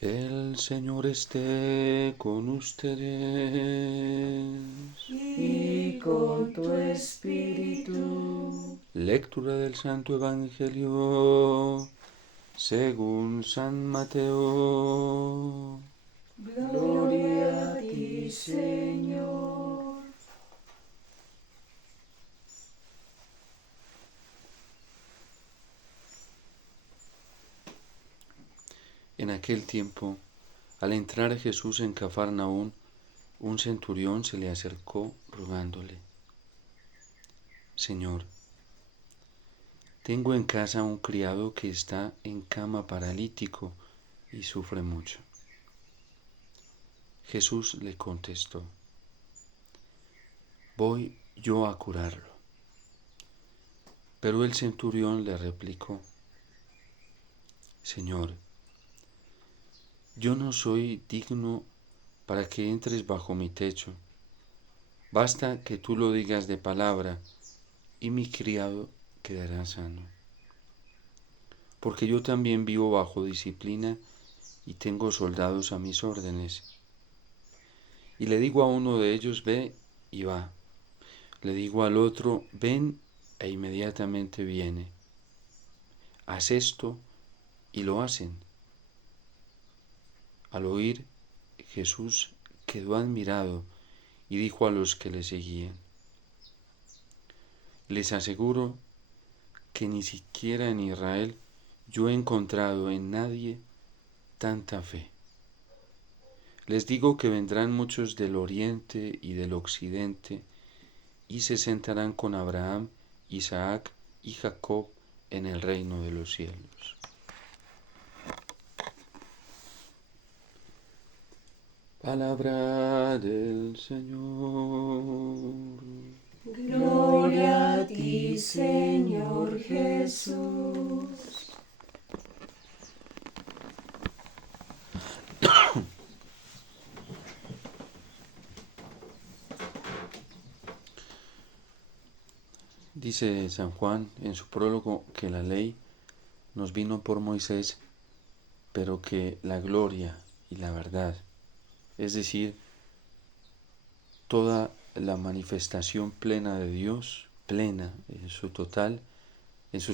El Señor esté con ustedes. Y con tu espíritu. Lectura del Santo Evangelio según San Mateo. Gloria a ti, Señor. En aquel tiempo, al entrar Jesús en Cafarnaún, un centurión se le acercó rogándole: Señor, tengo en casa un criado que está en cama paralítico y sufre mucho. Jesús le contestó: Voy yo a curarlo. Pero el centurión le replicó: Señor, yo no soy digno para que entres bajo mi techo. Basta que tú lo digas de palabra y mi criado quedará sano. Porque yo también vivo bajo disciplina y tengo soldados a mis órdenes. Y le digo a uno de ellos: ve, y va. Le digo al otro: ven, e inmediatamente viene. Haz esto, y lo hacen. Al oír, Jesús quedó admirado y dijo a los que le seguían: Les aseguro que ni siquiera en Israel yo he encontrado en nadie tanta fe. Les digo que vendrán muchos del oriente y del occidente y se sentarán con Abraham, Isaac y Jacob en el reino de los cielos. Palabra del Señor. Gloria a ti, Señor Jesús. Dice San Juan en su prólogo que la ley nos vino por Moisés, pero que la gloria y la verdad, es decir, toda la manifestación plena de Dios, plena en su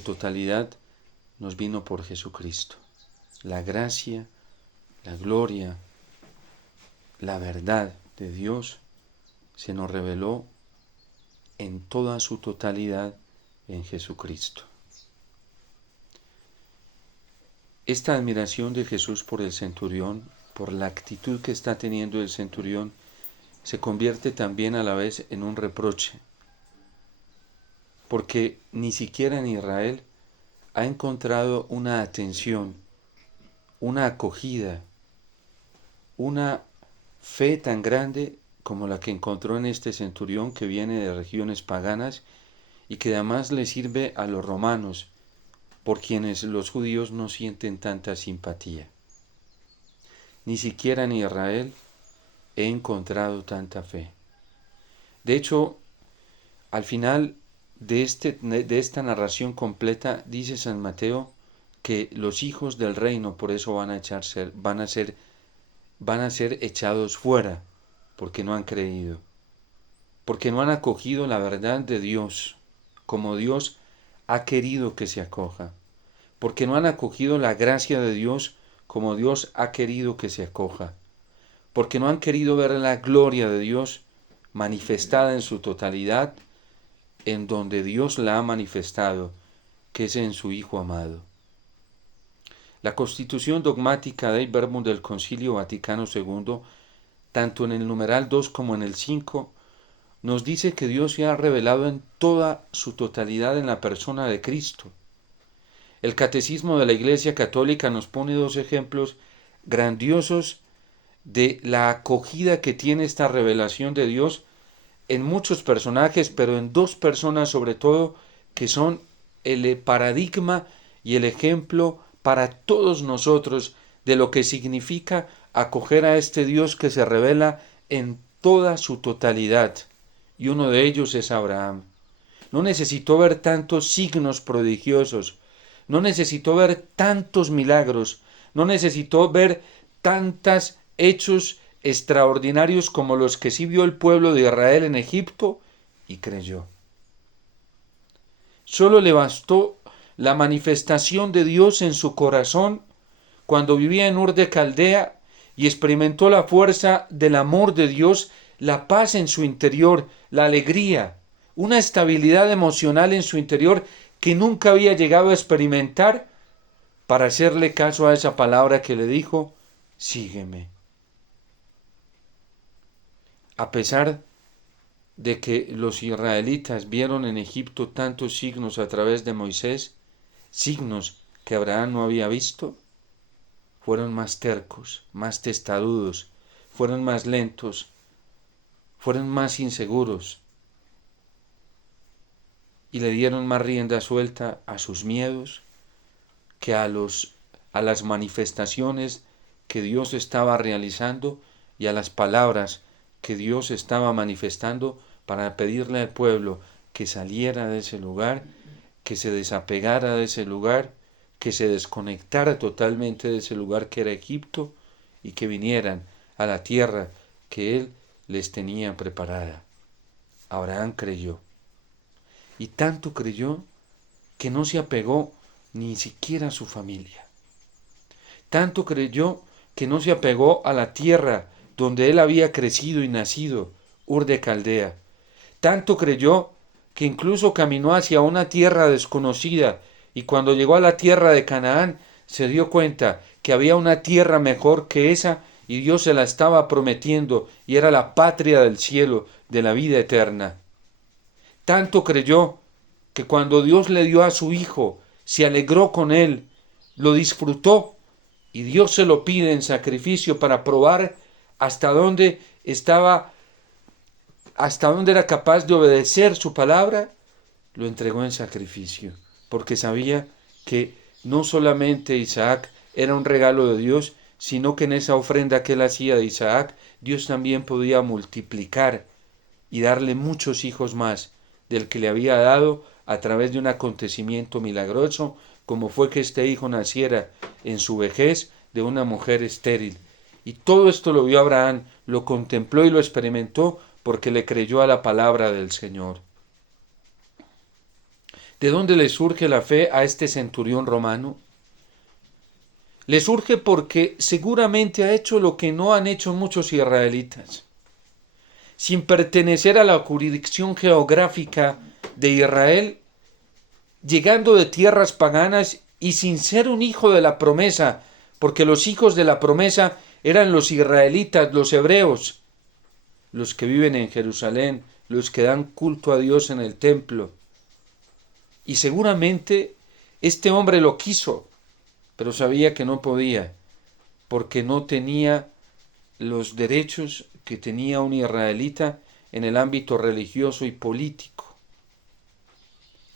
totalidad, nos vino por Jesucristo. La gracia, la gloria, la verdad de Dios se nos reveló en toda su totalidad en Jesucristo. Esta admiración de Jesús por el centurión, por la actitud que está teniendo el centurión, se convierte también a la vez en un reproche, porque ni siquiera en Israel ha encontrado una atención, una acogida, una fe tan grande como la que encontró en este centurión que viene de regiones paganas y que además le sirve a los romanos, por quienes los judíos no sienten tanta simpatía. Ni siquiera en Israel he encontrado tanta fe. De hecho, al final de esta narración completa, dice San Mateo que los hijos del reino por eso van a ser echados fuera, porque no han creído, porque no han acogido la verdad de Dios, como Dios ha querido que se acoja, porque no han acogido la gracia de Dios como Dios ha querido que se acoja, porque no han querido ver la gloria de Dios manifestada en su totalidad, en donde Dios la ha manifestado, que es en su Hijo amado. La constitución dogmática del Verbum del Concilio Vaticano II, tanto en el numeral 2 como en el 5, nos dice que Dios se ha revelado en toda su totalidad en la persona de Cristo. El Catecismo de la Iglesia Católica nos pone dos ejemplos grandiosos de la acogida que tiene esta revelación de Dios en muchos personajes, pero en dos personas sobre todo, que son el paradigma y el ejemplo para todos nosotros de lo que significa acoger a este Dios que se revela en toda su totalidad. Y uno de ellos es Abraham. No necesitó ver tantos signos prodigiosos, no necesitó ver tantos milagros, no necesitó ver tantos hechos extraordinarios como los que sí vio el pueblo de Israel en Egipto, y creyó. Solo le bastó la manifestación de Dios en su corazón cuando vivía en Ur de Caldea y experimentó la fuerza del amor de Dios, la paz en su interior, la alegría, una estabilidad emocional en su interior que nunca había llegado a experimentar, para hacerle caso a esa palabra que le dijo: sígueme. A pesar de que los israelitas vieron en Egipto tantos signos a través de Moisés, signos que Abraham no había visto, fueron más tercos, más testarudos, fueron más lentos, fueron más inseguros y le dieron más rienda suelta a sus miedos que a las manifestaciones que Dios estaba realizando y a las palabras que Dios estaba manifestando para pedirle al pueblo que saliera de ese lugar, que se desapegara de ese lugar, que se desconectara totalmente de ese lugar que era Egipto y que vinieran a la tierra que Él les tenía preparada. Abraham creyó, y tanto creyó que no se apegó ni siquiera a su familia. Tanto creyó que no se apegó a la tierra donde él había crecido y nacido, Ur de Caldea. Tanto creyó que incluso caminó hacia una tierra desconocida, y cuando llegó a la tierra de Canaán se dio cuenta que había una tierra mejor que esa, y Dios se la estaba prometiendo, y era la patria del cielo, de la vida eterna. Tanto creyó que cuando Dios le dio a su hijo, se alegró con él, lo disfrutó, y Dios se lo pide en sacrificio para probar hasta dónde era capaz de obedecer su palabra. Lo entregó en sacrificio, porque sabía que no solamente Isaac era un regalo de Dios, sino que en esa ofrenda que él hacía de Isaac, Dios también podía multiplicar y darle muchos hijos más del que le había dado a través de un acontecimiento milagroso, como fue que este hijo naciera en su vejez de una mujer estéril. Y todo esto lo vio Abraham, lo contempló y lo experimentó porque le creyó a la palabra del Señor. ¿De dónde le surge la fe a este centurión romano? Le surge porque seguramente ha hecho lo que no han hecho muchos israelitas. Sin pertenecer a la jurisdicción geográfica de Israel, llegando de tierras paganas y sin ser un hijo de la promesa, porque los hijos de la promesa eran los israelitas, los hebreos, los que viven en Jerusalén, los que dan culto a Dios en el templo. Y seguramente este hombre lo quiso, pero sabía que no podía, porque no tenía los derechos que tenía un israelita en el ámbito religioso y político.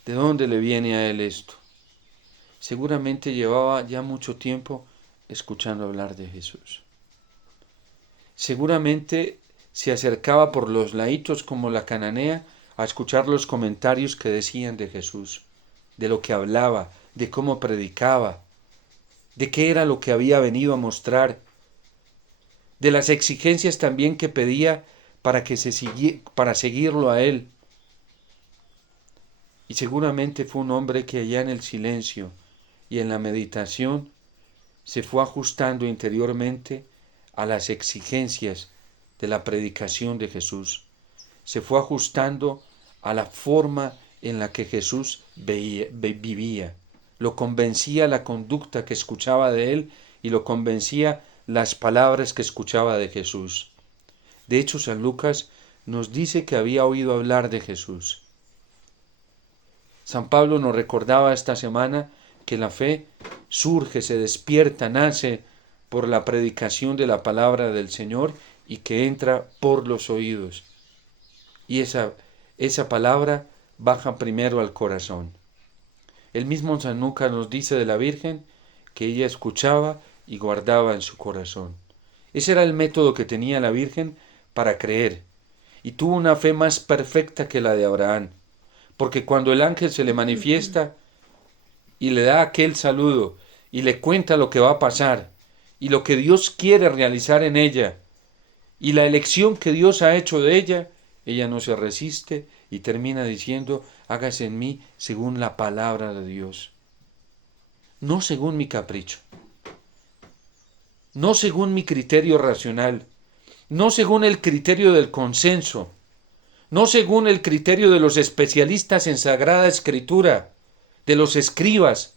¿De dónde le viene a él esto? Seguramente llevaba ya mucho tiempo escuchando hablar de Jesús. Seguramente se acercaba por los laítos como la cananea a escuchar los comentarios que decían de Jesús, de lo que hablaba, de cómo predicaba, de qué era lo que había venido a mostrar, de las exigencias también que pedía para seguirlo a él. Y seguramente fue un hombre que allá en el silencio y en la meditación se fue ajustando interiormente a las exigencias de la predicación de Jesús. Se fue ajustando a la forma en la que Jesús vivía. Lo convencía la conducta que escuchaba de él y lo convencía las palabras que escuchaba de Jesús. De hecho, San Lucas nos dice que había oído hablar de Jesús. San Pablo nos recordaba esta semana que la fe surge, se despierta, nace por la predicación de la palabra del Señor y que entra por los oídos. Y esa palabra baja primero al corazón. El mismo San Lucas nos dice de la Virgen que ella escuchaba y guardaba en su corazón. Ese era el método que tenía la Virgen para creer, y tuvo una fe más perfecta que la de Abraham, porque cuando el ángel se le manifiesta y le da aquel saludo y le cuenta lo que va a pasar, y lo que Dios quiere realizar en ella y la elección que Dios ha hecho de ella, ella no se resiste y termina diciendo, hágase en mí según la palabra de Dios, no según mi capricho, no según mi criterio racional, no según el criterio del consenso, no según el criterio de los especialistas en Sagrada Escritura, de los escribas,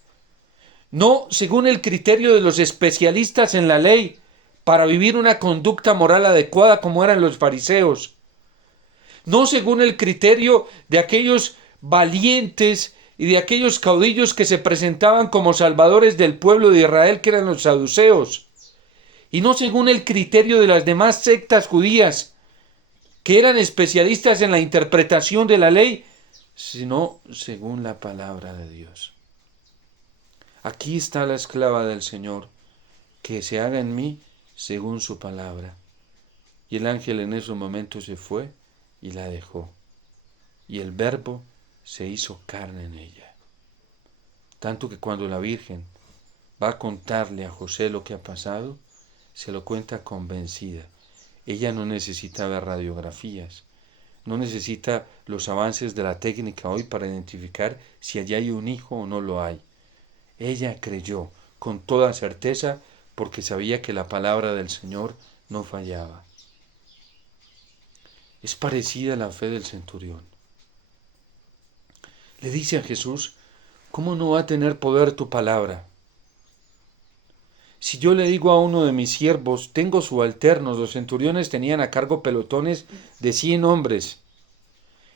no según el criterio de los especialistas en la ley para vivir una conducta moral adecuada como eran los fariseos, no según el criterio de aquellos valientes y de aquellos caudillos que se presentaban como salvadores del pueblo de Israel, que eran los saduceos, y no según el criterio de las demás sectas judías, que eran especialistas en la interpretación de la ley, sino según la palabra de Dios. Aquí está la esclava del Señor, que se haga en mí según su palabra. Y el ángel en ese momento se fue y la dejó. Y el Verbo se hizo carne en ella. Tanto que cuando la Virgen va a contarle a José lo que ha pasado, se lo cuenta convencida. Ella no necesita ver radiografías, no necesita los avances de la técnica hoy para identificar si allá hay un hijo o no lo hay. Ella creyó con toda certeza porque sabía que la palabra del Señor no fallaba. Es parecida a la fe del centurión. Le dice a Jesús, ¿cómo no va a tener poder tu palabra? Si yo le digo a uno de mis siervos, tengo subalternos, los centuriones tenían a cargo pelotones de 100 hombres,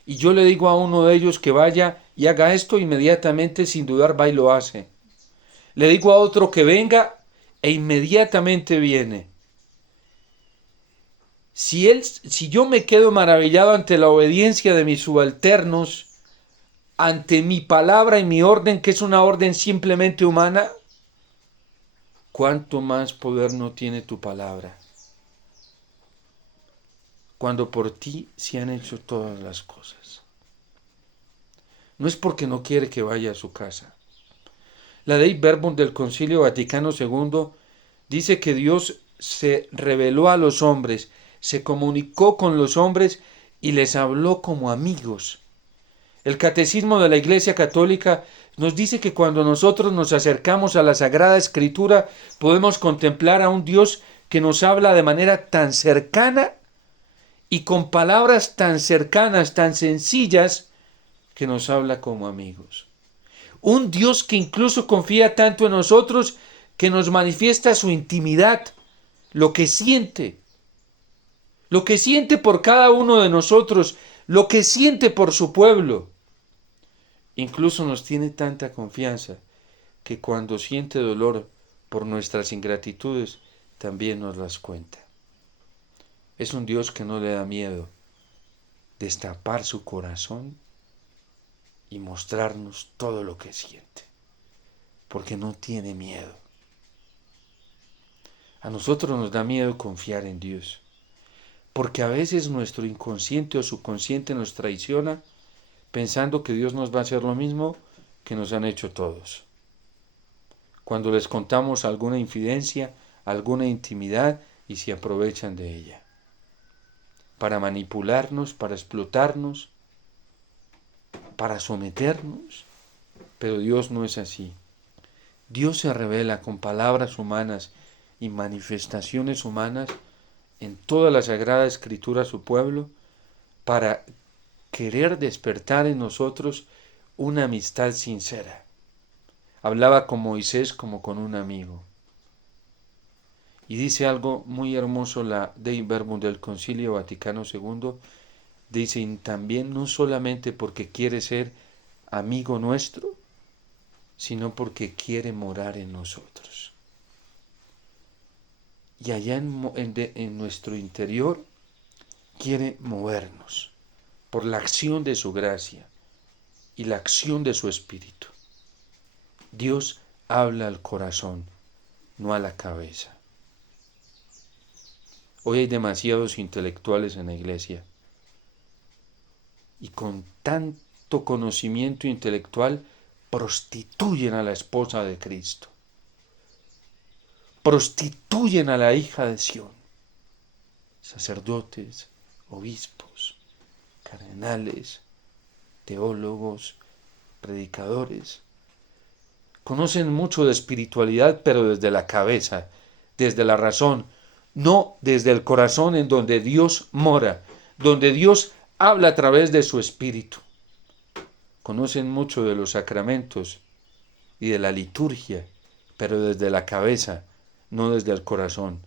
y yo le digo a uno de ellos que vaya y haga esto, inmediatamente, sin dudar, va y lo hace. Le digo a otro que venga e inmediatamente viene. Si yo me quedo maravillado ante la obediencia de mis subalternos, ante mi palabra y mi orden, que es una orden simplemente humana, ¿cuánto más poder no tiene tu palabra? Cuando por ti se han hecho todas las cosas. No es porque no quiere que vaya a su casa. La Dei Verbum del Concilio Vaticano II dice que Dios se reveló a los hombres, se comunicó con los hombres y les habló como amigos. El Catecismo de la Iglesia Católica nos dice que cuando nosotros nos acercamos a la Sagrada Escritura podemos contemplar a un Dios que nos habla de manera tan cercana y con palabras tan cercanas, tan sencillas, que nos habla como amigos. Un Dios que incluso confía tanto en nosotros que nos manifiesta su intimidad, lo que siente por cada uno de nosotros, lo que siente por su pueblo. Incluso nos tiene tanta confianza que cuando siente dolor por nuestras ingratitudes, también nos las cuenta. Es un Dios que no le da miedo destapar su corazón y mostrarnos todo lo que siente, porque no tiene miedo. A nosotros nos da miedo confiar en Dios, porque a veces nuestro inconsciente o subconsciente nos traiciona pensando que Dios nos va a hacer lo mismo que nos han hecho todos. Cuando les contamos alguna infidencia, alguna intimidad y se aprovechan de ella, para manipularnos, para explotarnos, para someternos, pero Dios no es así. Dios se revela con palabras humanas y manifestaciones humanas en toda la Sagrada Escritura a su pueblo para querer despertar en nosotros una amistad sincera. Hablaba con Moisés como con un amigo. Y dice algo muy hermoso la Dei Verbum del Concilio Vaticano II, dice también no solamente porque quiere ser amigo nuestro, sino porque quiere morar en nosotros. Y allá en nuestro interior quiere movernos por la acción de su gracia y la acción de su espíritu. Dios habla al corazón, no a la cabeza. Hoy hay demasiados intelectuales en la iglesia y con tanto conocimiento intelectual prostituyen a la esposa de Cristo. prostituyen a la hija de Sión. Sacerdotes, obispos, cardenales, teólogos, predicadores, conocen mucho de espiritualidad, pero desde la cabeza, desde la razón, no desde el corazón en donde Dios mora, donde Dios habla a través de su espíritu. Conocen mucho de los sacramentos y de la liturgia, pero desde la cabeza, no desde el corazón.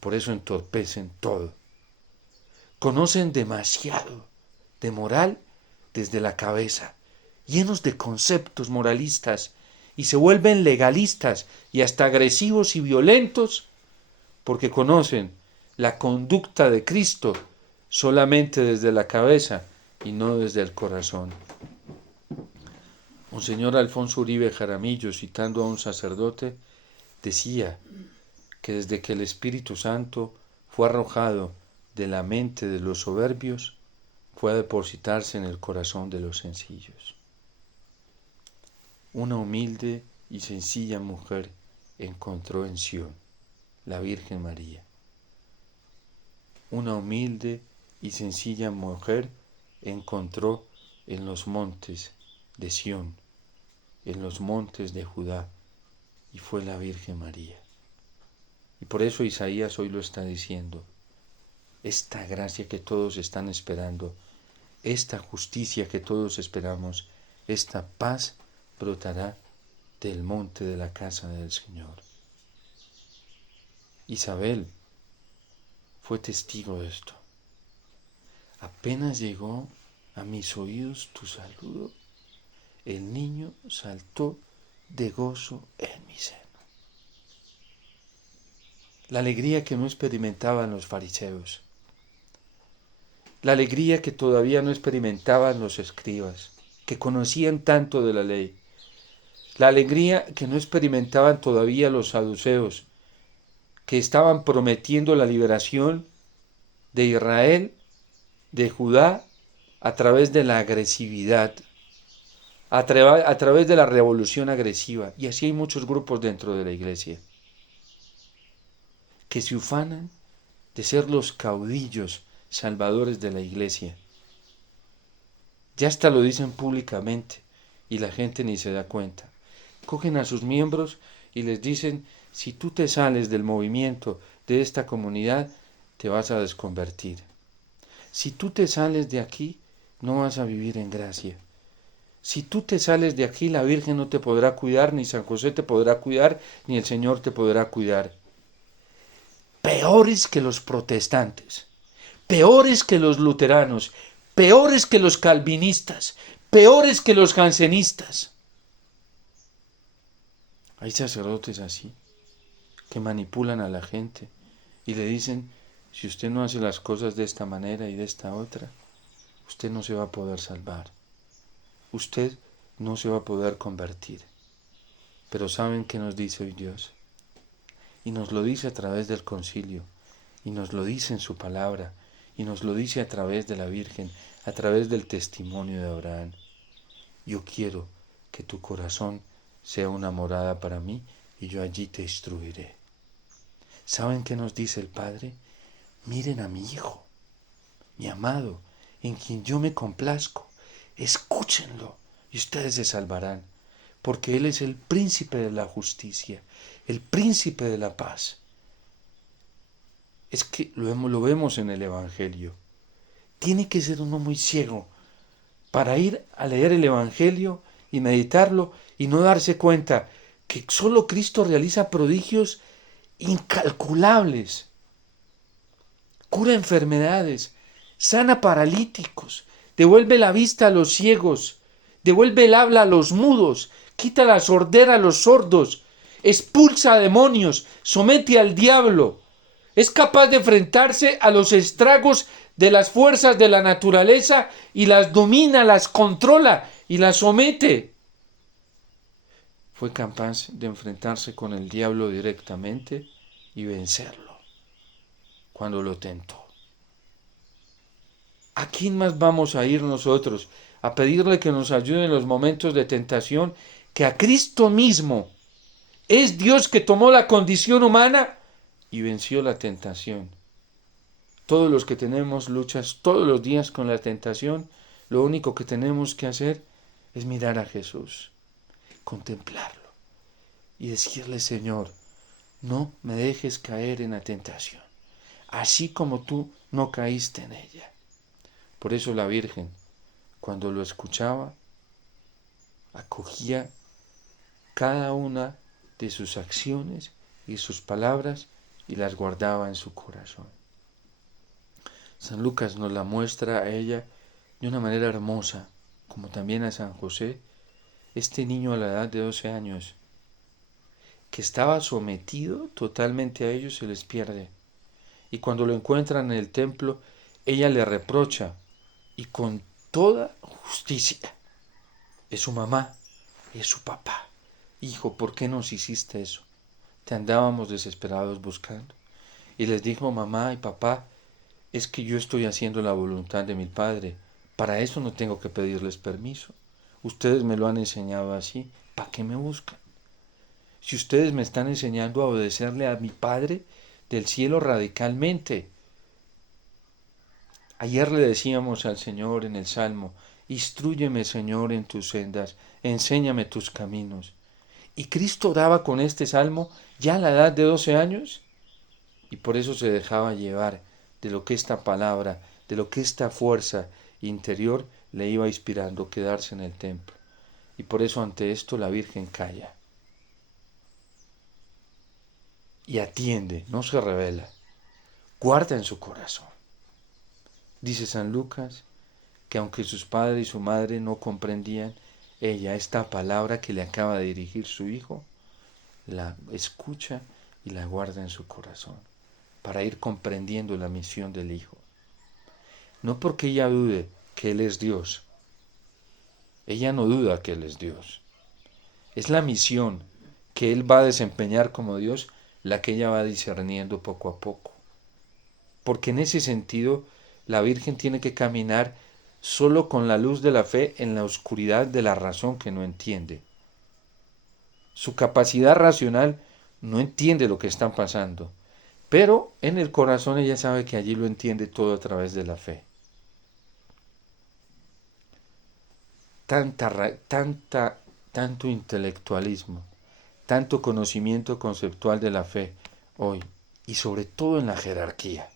Por eso entorpecen todo. Conocen demasiado de moral desde la cabeza, llenos de conceptos moralistas, y se vuelven legalistas y hasta agresivos y violentos porque conocen la conducta de Cristo solamente desde la cabeza y no desde el corazón. Monseñor Alfonso Uribe Jaramillo, citando a un sacerdote, decía que desde que el Espíritu Santo fue arrojado de la mente de los soberbios, fue a depositarse en el corazón de los sencillos. Una humilde y sencilla mujer encontró en Sión, la Virgen María. Una humilde y sencilla mujer encontró en los montes de Sión, en los montes de Judá, y fue la Virgen María. Y por eso Isaías hoy lo está diciendo. Esta gracia que todos están esperando, esta justicia que todos esperamos, esta paz brotará del monte de la casa del Señor. Isabel fue testigo de esto. Apenas llegó a mis oídos tu saludo, el niño saltó de gozo en mi seno. La alegría que no experimentaban los fariseos, la alegría que todavía no experimentaban los escribas, que conocían tanto de la ley, la alegría que no experimentaban todavía los saduceos, que estaban prometiendo la liberación de Israel, de Judá, a través de la agresividad, a través de la revolución agresiva. Y así hay muchos grupos dentro de la iglesia que se ufanan de ser los caudillos salvadores de la iglesia. Ya hasta lo dicen públicamente y la gente ni se da cuenta. Cogen a sus miembros y les dicen, si tú te sales del movimiento de esta comunidad, te vas a desconvertir. Si tú te sales de aquí, no vas a vivir en gracia. Si tú te sales de aquí, la Virgen no te podrá cuidar, ni San José te podrá cuidar, ni el Señor te podrá cuidar. Peores que los protestantes, peores que los luteranos, peores que los calvinistas, peores que los jansenistas. Hay sacerdotes así, que manipulan a la gente y le dicen, si usted no hace las cosas de esta manera y de esta otra, usted no se va a poder salvar. Usted no se va a poder convertir. Pero ¿saben qué nos dice hoy Dios? Y nos lo dice a través del concilio, y nos lo dice en su palabra, y nos lo dice a través de la Virgen, a través del testimonio de Abraham. Yo quiero que tu corazón sea una morada para mí, y yo allí te instruiré. ¿Saben qué nos dice el Padre? Miren a mi Hijo, mi amado, en quien yo me complazco. Escúchenlo y ustedes se salvarán, porque Él es el príncipe de la justicia, el príncipe de la paz. Es que lo vemos en el Evangelio. Tiene que ser uno muy ciego para ir a leer el Evangelio y meditarlo y no darse cuenta que solo Cristo realiza prodigios incalculables. Cura enfermedades, sana paralíticos, devuelve la vista a los ciegos, devuelve el habla a los mudos, quita la sordera a los sordos, expulsa a demonios, somete al diablo, es capaz de enfrentarse a los estragos de las fuerzas de la naturaleza y las domina, las controla y las somete. Fue capaz de enfrentarse con el diablo directamente y vencerlo cuando lo tentó. ¿A quién más vamos a ir nosotros a pedirle que nos ayude en los momentos de tentación que a Cristo mismo, Es Dios que tomó la condición humana y venció la tentación. Todos los que tenemos luchas todos los días con la tentación, lo único que tenemos que hacer es mirar a Jesús, contemplarlo y decirle, Señor, no me dejes caer en la tentación, así como tú no caíste en ella. Por eso la Virgen, cuando lo escuchaba, acogía cada una de sus acciones y sus palabras y las guardaba en su corazón. San Lucas nos la muestra a ella de una manera hermosa, como también a San José, este niño a la edad de 12 años, que estaba sometido totalmente a ellos, se les pierde. Y cuando lo encuentran en el templo, ella le reprocha, y con toda justicia, es su mamá, es su papá. Hijo, ¿por qué nos hiciste eso? Te andábamos desesperados buscando. Y les dijo, mamá y papá, es que yo estoy haciendo la voluntad de mi Padre. Para eso no tengo que pedirles permiso. Ustedes me lo han enseñado así. ¿Para qué me buscan? Si ustedes me están enseñando a obedecerle a mi Padre del cielo radicalmente. Ayer le decíamos al Señor en el Salmo, instrúyeme, Señor, en tus sendas, enséñame tus caminos. Y Cristo oraba con este salmo ya a la edad de 12 años y por eso se dejaba llevar de lo que esta palabra, de lo que esta fuerza interior le iba inspirando quedarse en el templo. Y por eso ante esto la Virgen calla y atiende, no se revela, guarda en su corazón. Dice San Lucas que aunque sus padres y su madre no comprendían, ella, esta palabra que le acaba de dirigir su hijo, la escucha y la guarda en su corazón, para ir comprendiendo la misión del Hijo. No porque ella dude que Él es Dios, ella no duda que Él es Dios. Es la misión que Él va a desempeñar como Dios la que ella va discerniendo poco a poco. Porque en ese sentido, la Virgen tiene que caminar solo con la luz de la fe en la oscuridad de la razón que no entiende. Su capacidad racional no entiende lo que está pasando, pero en el corazón ella sabe que allí lo entiende todo a través de la fe. Tanto intelectualismo, tanto conocimiento conceptual de la fe hoy, y sobre todo en la jerarquía.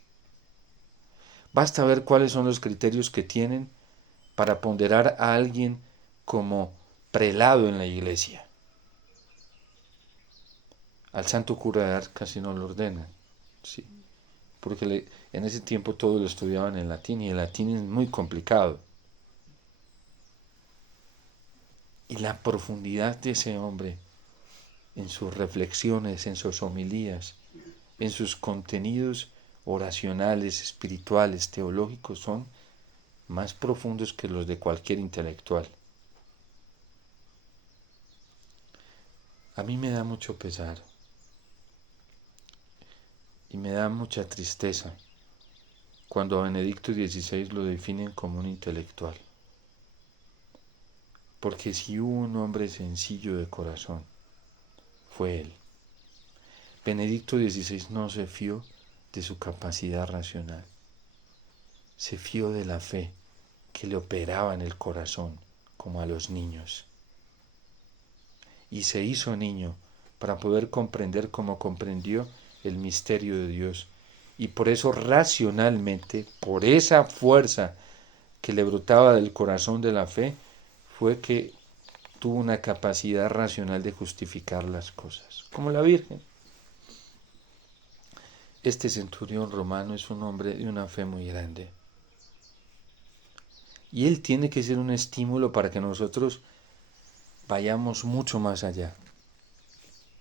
Basta ver cuáles son los criterios que tienen para ponderar a alguien como prelado en la iglesia. Al santo cura de Ars casi no lo ordenan, sí, porque en ese tiempo todo lo estudiaban en latín y el latín es muy complicado. Y la profundidad de ese hombre en sus reflexiones, en sus homilías, en sus contenidos oracionales, espirituales, teológicos, son más profundos que los de cualquier intelectual. A mí me da mucho pesar y me da mucha tristeza cuando a Benedicto XVI lo definen como un intelectual. Porque si hubo un hombre sencillo de corazón, fue él. Benedicto XVI no se fió de su capacidad racional, se fió de la fe que le operaba en el corazón, como a los niños. Y se hizo niño para poder comprender como comprendió el misterio de Dios. Y por eso racionalmente, por esa fuerza que le brotaba del corazón de la fe, fue que tuvo una capacidad racional de justificar las cosas, como la Virgen. Este centurión romano es un hombre de una fe muy grande. Y él tiene que ser un estímulo para que nosotros vayamos mucho más allá,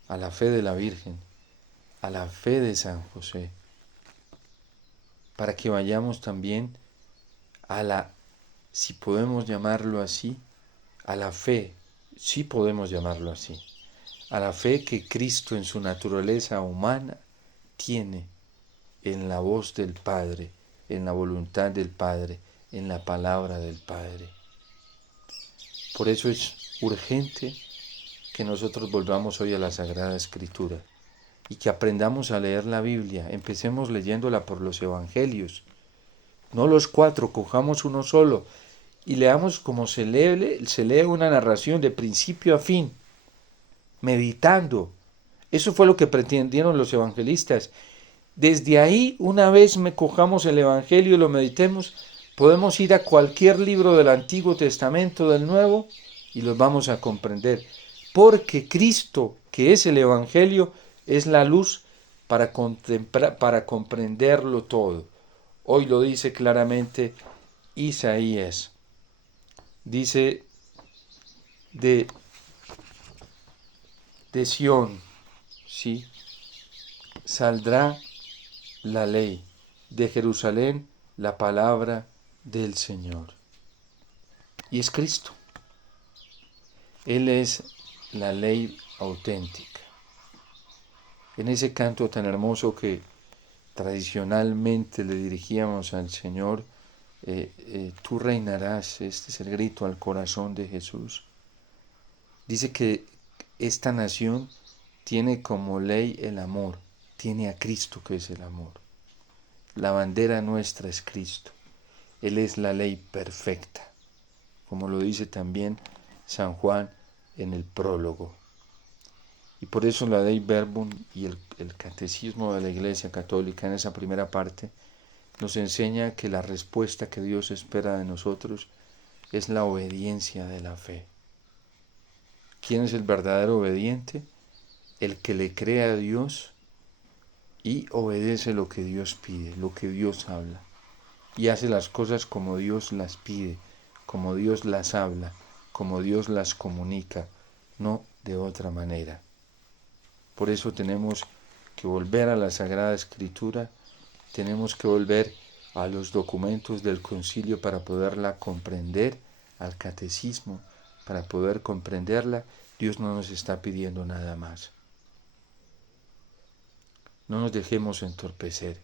a la fe de la Virgen, a la fe de San José, para que vayamos también a la, si podemos llamarlo así, a la fe, si podemos llamarlo así, a la fe que Cristo en su naturaleza humana tiene en la voz del Padre, en la voluntad del Padre, en la palabra del Padre. Por eso es urgente que nosotros volvamos hoy a la Sagrada Escritura y que aprendamos a leer la Biblia. Empecemos leyéndola por los Evangelios, no los 4, cojamos uno solo y leamos como se lee una narración de principio a fin, meditando. Eso fue lo que pretendieron los evangelistas. Desde ahí, una vez cojamos el Evangelio y lo meditemos, podemos ir a cualquier libro del Antiguo Testamento, del Nuevo, y los vamos a comprender. Porque Cristo, que es el Evangelio, es la luz para comprenderlo todo. Hoy lo dice claramente Isaías. Dice de Sión, ¿sí? Saldrá la ley, de Jerusalén la palabra del Señor. Y es Cristo. Él es la ley auténtica. En ese canto tan hermoso que tradicionalmente le dirigíamos al Señor, tú reinarás, este es el grito al corazón de Jesús. Dice que esta nación tiene como ley el amor, tiene a Cristo que es el amor. La bandera nuestra es Cristo. Él es la ley perfecta, como lo dice también San Juan en el prólogo. Y por eso la Dei Verbum y el catecismo de la Iglesia Católica en esa primera parte nos enseña que la respuesta que Dios espera de nosotros es la obediencia de la fe. ¿Quién es el verdadero obediente? El que le cree a Dios y obedece lo que Dios pide, lo que Dios habla, y hace las cosas como Dios las pide, como Dios las habla, como Dios las comunica, no de otra manera. Por eso tenemos que volver a la Sagrada Escritura, tenemos que volver a los documentos del concilio para poderla comprender, al catecismo, para poder comprenderla. Dios no nos está pidiendo nada más. No nos dejemos entorpecer,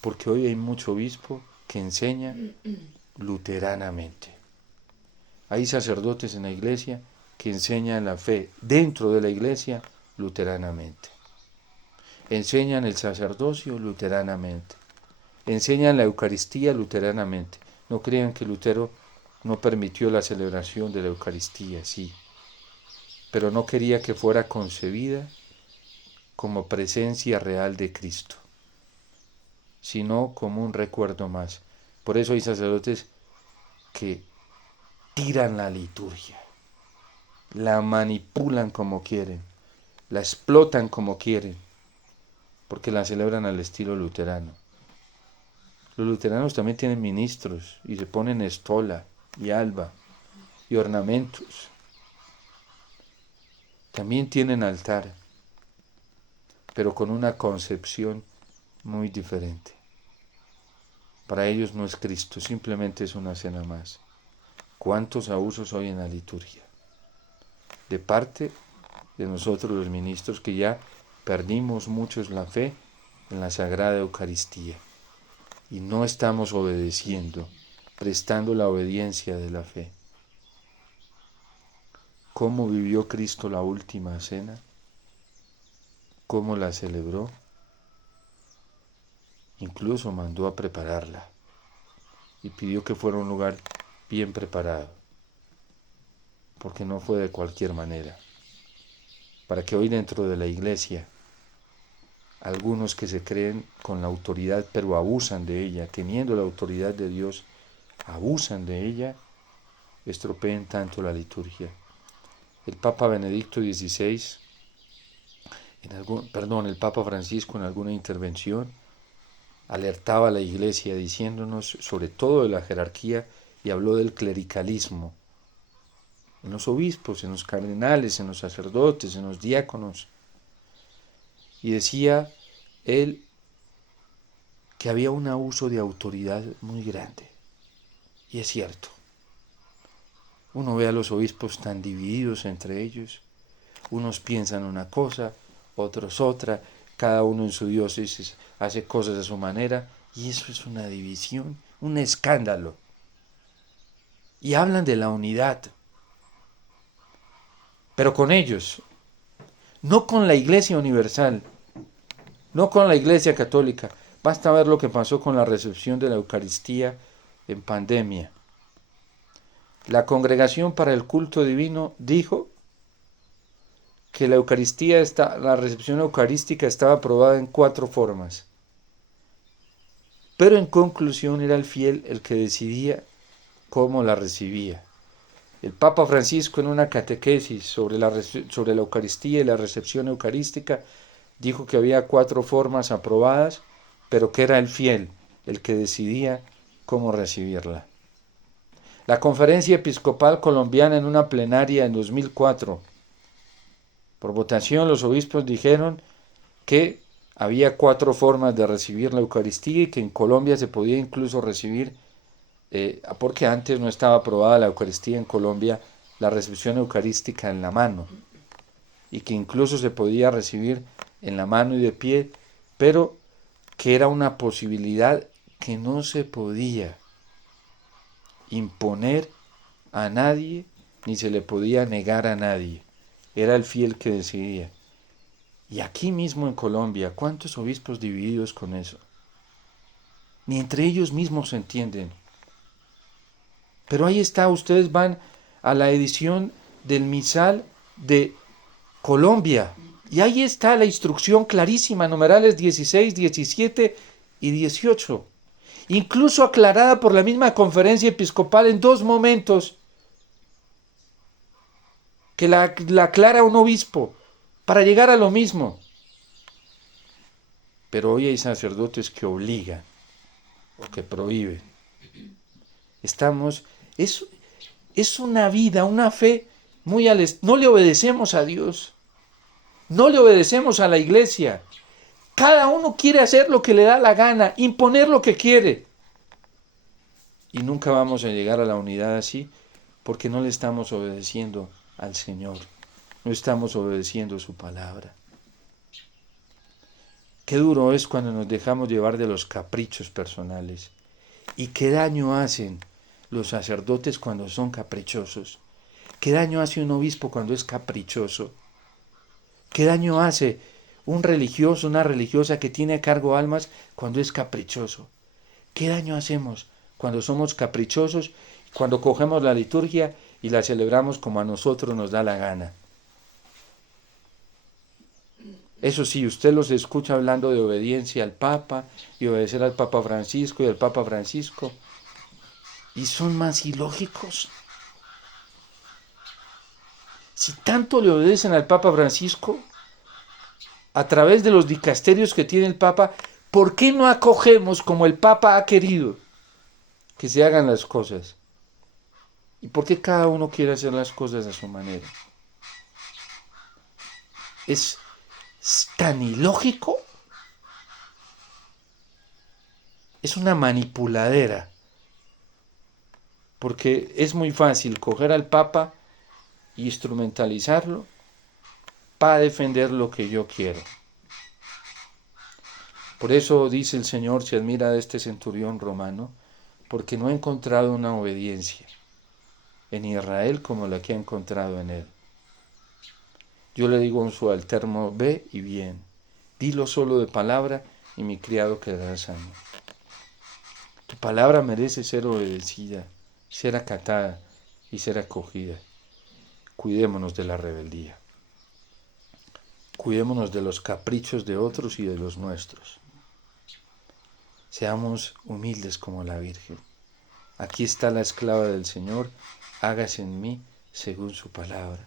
porque hoy hay mucho obispo que enseña luteranamente. Hay sacerdotes en la iglesia que enseñan la fe dentro de la iglesia luteranamente. Enseñan el sacerdocio luteranamente. Enseñan la Eucaristía luteranamente. No crean que Lutero no permitió la celebración de la Eucaristía, sí, pero no quería que fuera concebida como presencia real de Cristo, sino como un recuerdo más. Por eso hay sacerdotes que tiran la liturgia, la manipulan como quieren, la explotan como quieren, porque la celebran al estilo luterano. Los luteranos también tienen ministros y se ponen estola y alba y ornamentos. También tienen altar, pero con una concepción muy diferente. Para ellos no es Cristo, simplemente es una cena más. ¿Cuántos abusos hay en la liturgia? De parte de nosotros los ministros que ya perdimos muchos la fe en la Sagrada Eucaristía y no estamos obedeciendo, prestando la obediencia de la fe. ¿Cómo vivió Cristo la última cena? ¿Cómo la celebró? Incluso mandó a prepararla y pidió que fuera un lugar bien preparado, porque no fue de cualquier manera. Para que hoy dentro de la iglesia, algunos que se creen con la autoridad pero abusan de ella, teniendo la autoridad de Dios, abusan de ella, estropeen tanto la liturgia. El Papa Benedicto XVI, el Papa Francisco en alguna intervención alertaba a la iglesia diciéndonos sobre todo de la jerarquía y habló del clericalismo en los obispos, en los cardenales, en los sacerdotes, en los diáconos. Y decía él que había un abuso de autoridad muy grande. Y es cierto. Uno ve a los obispos tan divididos entre ellos. Unos piensan una cosa, otros otra, cada uno en su diócesis hace cosas a su manera, y eso es una división, un escándalo. Y hablan de la unidad. pero con ellos, no con la Iglesia universal, no con la Iglesia católica. Basta ver lo que pasó con la recepción de la Eucaristía en pandemia. La Congregación para el Culto Divino dijo que la la recepción eucarística estaba aprobada en 4 formas. Pero en conclusión era el fiel el que decidía cómo la recibía. El Papa Francisco, en una catequesis sobre la Eucaristía y la recepción eucarística, dijo que había 4 formas aprobadas, pero que era el fiel el que decidía cómo recibirla. La Conferencia Episcopal Colombiana, en una plenaria en 2004, por votación los obispos dijeron que había 4 formas de recibir la Eucaristía y que en Colombia se podía incluso recibir, porque antes no estaba aprobada la Eucaristía en Colombia, la recepción eucarística en la mano, y que incluso se podía recibir en la mano y de pie, pero que era una posibilidad que no se podía imponer a nadie ni se le podía negar a nadie. Era el fiel que decidía. Y aquí mismo en Colombia, ¿cuántos obispos divididos con eso? Ni entre ellos mismos se entienden. Pero ahí está, ustedes van a la edición del misal de Colombia y ahí está la instrucción clarísima, numerales 16, 17 y 18. Incluso aclarada por la misma conferencia episcopal en 2 momentos, que la aclara un obispo, para llegar a lo mismo. Pero hoy hay sacerdotes que obligan o que prohíben. Es una vida, una fe muy no le obedecemos a Dios, no le obedecemos a la Iglesia. Cada uno quiere hacer lo que le da la gana, imponer lo que quiere. Y nunca vamos a llegar a la unidad así, porque no le estamos obedeciendo al Señor, no estamos obedeciendo su palabra. Qué duro es cuando nos dejamos llevar de los caprichos personales. Y qué daño hacen los sacerdotes cuando son caprichosos. Qué daño hace un obispo cuando es caprichoso. Qué daño hace un religioso, una religiosa que tiene a cargo almas cuando es caprichoso. Qué daño hacemos cuando somos caprichosos, cuando cogemos la liturgia y la celebramos como a nosotros nos da la gana. Eso sí, usted los escucha hablando de obediencia al Papa y obedecer al Papa Francisco y al Papa Francisco, y son más ilógicos. Si tanto le obedecen al Papa Francisco, a través de los dicasterios que tiene el Papa, ¿por qué no acogemos como el Papa ha querido que se hagan las cosas? ¿Y por qué cada uno quiere hacer las cosas a su manera? Es tan ilógico. Es una manipuladera. Porque es muy fácil coger al Papa e instrumentalizarlo para defender lo que yo quiero. Por eso dice el Señor, se admira de este centurión romano, porque no ha encontrado una obediencia en Israel como la que ha encontrado en él. Yo le digo a un subalterno, ve y bien, dilo solo de palabra y mi criado quedará sano. Tu palabra merece ser obedecida, ser acatada y ser acogida. Cuidémonos de la rebeldía. Cuidémonos de los caprichos de otros y de los nuestros. Seamos humildes como la Virgen. Aquí está la esclava del Señor, hágase en mí según su palabra.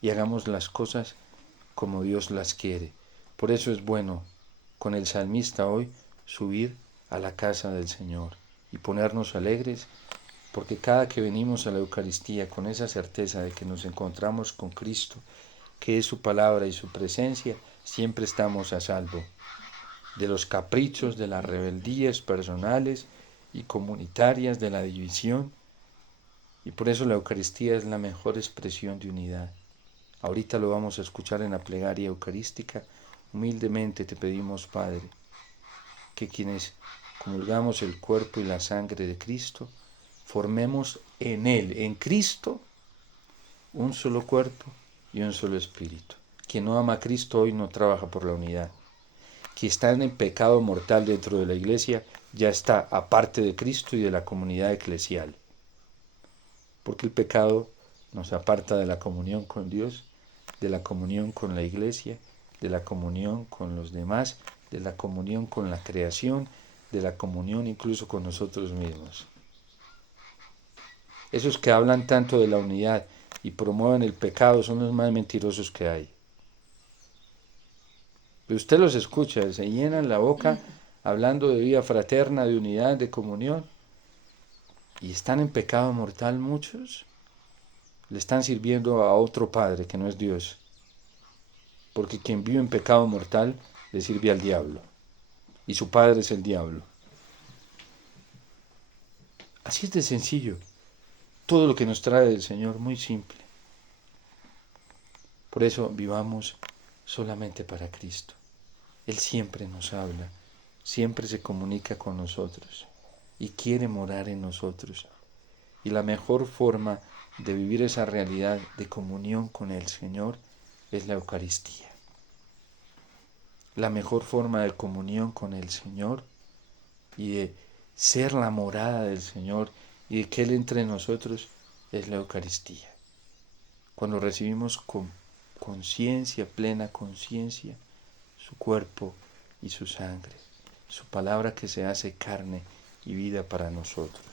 Y hagamos las cosas como Dios las quiere. Por eso es bueno, con el salmista hoy, subir a la casa del Señor y ponernos alegres, porque cada que venimos a la Eucaristía con esa certeza de que nos encontramos con Cristo, que es su palabra y su presencia, siempre estamos a salvo de los caprichos, de las rebeldías personales y comunitarias, de la división. Y por eso la Eucaristía es la mejor expresión de unidad. Ahorita lo vamos a escuchar en la plegaria eucarística. Humildemente te pedimos, Padre, que quienes comulgamos el cuerpo y la sangre de Cristo, formemos en Él, en Cristo, un solo cuerpo y un solo espíritu. Quien no ama a Cristo hoy no trabaja por la unidad. Quien está en el pecado mortal dentro de la iglesia ya está aparte de Cristo y de la comunidad eclesial. Porque el pecado nos aparta de la comunión con Dios, de la comunión con la iglesia, de la comunión con los demás, de la comunión con la creación, de la comunión incluso con nosotros mismos. Esos que hablan tanto de la unidad y promueven el pecado son los más mentirosos que hay. Pero usted los escucha, se llenan la boca hablando de vida fraterna, de unidad, de comunión, y están en pecado mortal muchos. Le están sirviendo a otro padre que no es Dios. Porque quien vive en pecado mortal le sirve al diablo. Y su padre es el diablo. Así es de sencillo. Todo lo que nos trae del Señor, muy simple. Por eso vivamos solamente para Cristo. Él siempre nos habla, siempre se comunica con nosotros y quiere morar en nosotros. Y la mejor forma de vivir esa realidad de comunión con el Señor es la Eucaristía. La mejor forma de comunión con el Señor y de ser la morada del Señor y de que Él entre en nosotros es la Eucaristía. Cuando recibimos con conciencia, plena conciencia, su cuerpo y su sangre, su palabra que se hace carne y vida para nosotros.